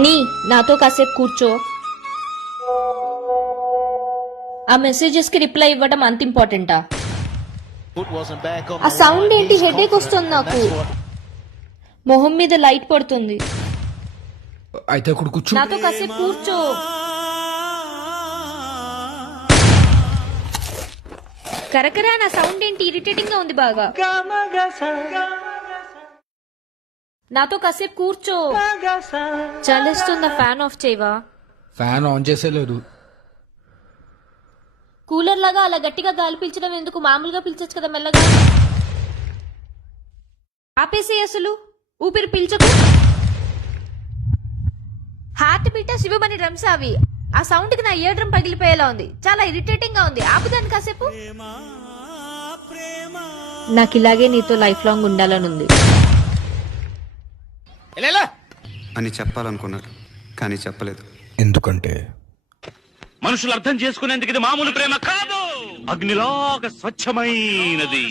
నీ నాతో కాసేపు కూర్చో. ఆ మెసేజెస్ కి రిప్లై ఇవ్వడం అంత ఇంపార్టెంటా? ఆ సౌండ్ ఏంటి? హెడేక్ వస్తుంది నాకు. మొహం మీద లైట్ పడుతుంది. అయితే అక్కడ కూర్చో. నాతో కాసేపు కూర్చో. కరకరా నా సౌండ్ ఏంటి? ఇరిటేటింగ్ గా ఉంది బాగా. నాతో కాసేపు కూర్చో. చలిస్తుందా? ఫ్యాన్ ఆఫ్ చేయవా? ఫ్యాన్ ఆన్ చేసేలేదు. కూలర్ లాగా అలా గట్టిగా గాలి పీల్చడం ఎందుకు? మామూలుగా పీల్చొచ్చు కదా మెల్లగా. ఆపేసే అసలు ఊపిరి పీల్చకు. హార్ట్ బీటా శివమణి డ్రమ్స్ అవి. ఆ సౌండ్ కి నా ఇయర్ డ్రమ్ పగిలిపోయేలా ఉంది. చాలా ఇరిటేటింగ్ గా ఉంది. ఆపుదాన్ని కాసేపు. నాకు ఇలాగే నీతో లైఫ్ లాంగ్ ఉండాలని ఉంది అని చెప్పాలనుకున్నాడు, కానీ చెప్పలేదు. ఎందుకంటే మనుషులు అర్థం చేసుకునేందుకు ఇది మామూలు ప్రేమ కాదు, అగ్నిలాగా స్వచ్ఛమైనది.